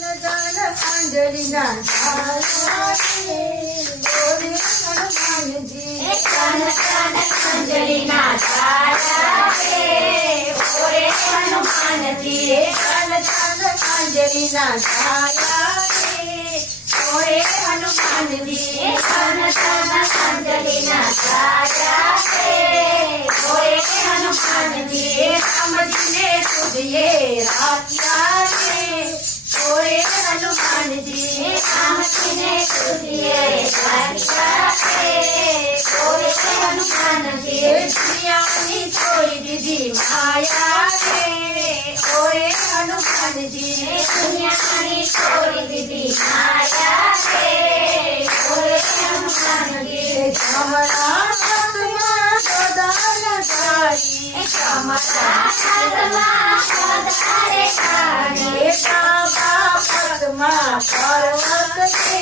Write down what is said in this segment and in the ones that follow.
અંજલિના ધારા રે ઓરે હનુમાનજી અંજલિના ધારા રે ઓરે હનુમાનજી અંજલિના ધારા રે ઓરે હનુમાનજી અંજલિના ધારા રે ઓરે હનુમાનજી રામજીને તુજે રાખ્યા રે ઓરે હનુમાનજી રામજીને તુજે રાખ્યા રે ઓરે હનુમાનજી દુનિયાની છોડી દીધી માયા રે ઓરે હનુમાનજી દુનિયાની છોડી દીધી માયા રે ઓરે હનુમાનજી કમળા હાથમાં ગદા લગાડી કમળા હાથમાં વધારે કાઢી બાબા પગમાં પર્વત છે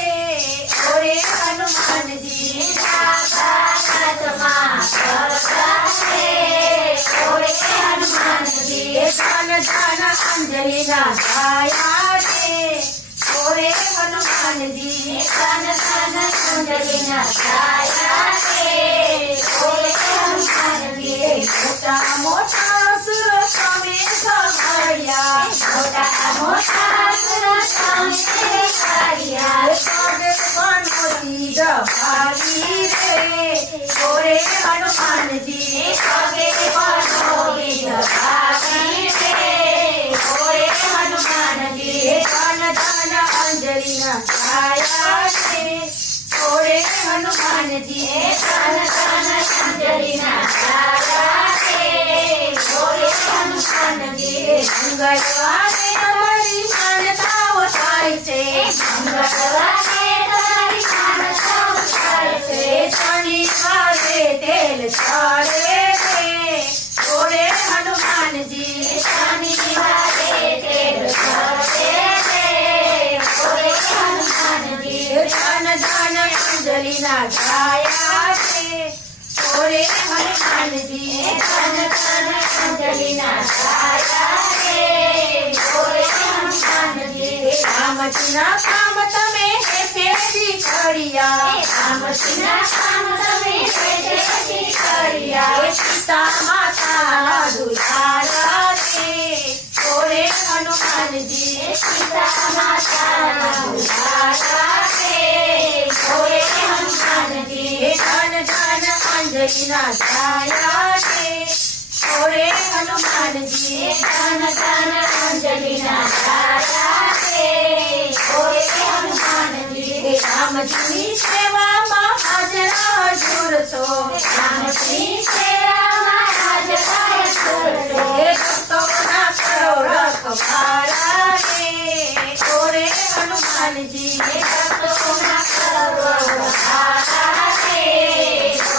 ઓરે હનુમાનજી બાબા હાથમાં પર્વત છે ઓરે હનુમાનજી ધન ધન અંજલિના ધાયા રે ઓરે હનુમાનજી ધન ધન અંજલિના ધાયા રે ઓરે હનુમાનજી મોટા મોટા અસુર તમે સંભાળ્યા મોટા મોટા સુર તમે કાઢ્યા પગે પનોતી ગભાવી રે ઓરે હનુમાનજી પગે પનોતી ગભાવી રે ઓરે હનુમાનજી ધન ધન અંજલિના ધાયા રે ઓરે હનુમાનજી ધન ધન અંજલિના ધારા રે ઓરે હનુમાનજી મંગળવારે અમારી માનતાઓ થાય છે મંગળવારે તારી માનતા થાય છે શનિવારે તેલ ચાલે રે ઓરે હનુમાનજી શનિવારે તેલ ચડે રે ઓરે હનુમાનજી ધન ધન અંજલિના ધાયા રે ઓરે હનુમાનજી ધન ધન અંજલિના ધારા રે ઓરે હનુમાનજી રામજીના કામ તમે ફેરી કર્યા રામજીના કામ તમે ફેરથી કર્યા સીતા માતાના દુલારા રે ઓરે હનુમાનજી સીતા માતાના દુલારા રે ઓરે હનુમાનજી ધન ધન અંજલિના ધાયા રે ઓરે હનુમાનજી ધન ધન અંજલિના ધારા રે ઓરે હનુમાનજી રામજીની સેવામાં હાજર હજુર છો રામજી સેવામાં હાજર છો ભક્તોના કરો રખવાળા રે ઓરે હનુમાનજી ભક્તોના સર્વહારા રે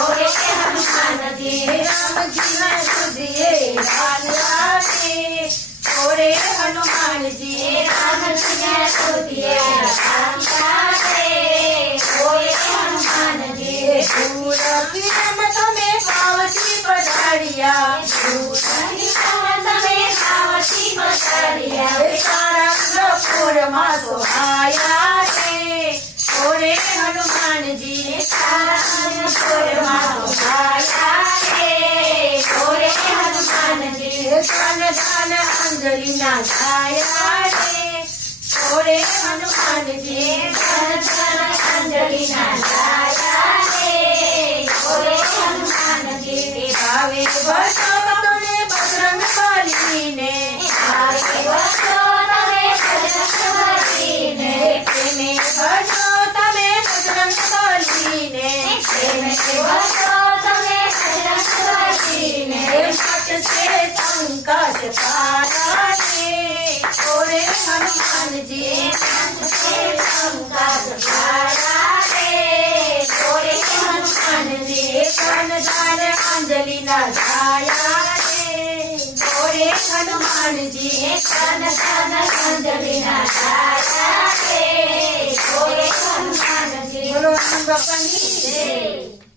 ઓરે હનુમાનજી રામજીના સુધિએ રાજા રે ઓરે હનુમાનજી રામજીને સ્તુતિએ રાખ્યા રે ઓરે હનુમાનજી સુરભી રામ તમે પાવતી પધાર્યા તમે ભાવથી પધાર્યા કારણપુરમાં સોહાયા રે ઓરે હનુમાનજી કારણપુરમાં સોહાયા રે ઓરે હનુમાનજી ધન ધન અંજલિના ધાયા રે ઓરે હનુમાનજી ધન ધન અંજલિના ધાયા રે ઓરે હનુમાનજી ભાવે ભક્તોને બજરંગ બલીને ભાવે ભક્તો તમે બજરંગ બલીને પ્રેમે ભજો તમે બજરંગ બલીને પ્રેમે ભક્તો તમે બજરંગ બલીને મત સે સંકટ પારા રે ઓરે હનુમાનજી સંકટ ભારા રે ઓરે હનુમાનજી ધન ધન અંજલિના ધાયા રે ઓરે હનુમાનજી ધન ધન અંજલિના ધારા રે ઓરે હનુમાનજી બોલો હનુમાન બાપાની જય.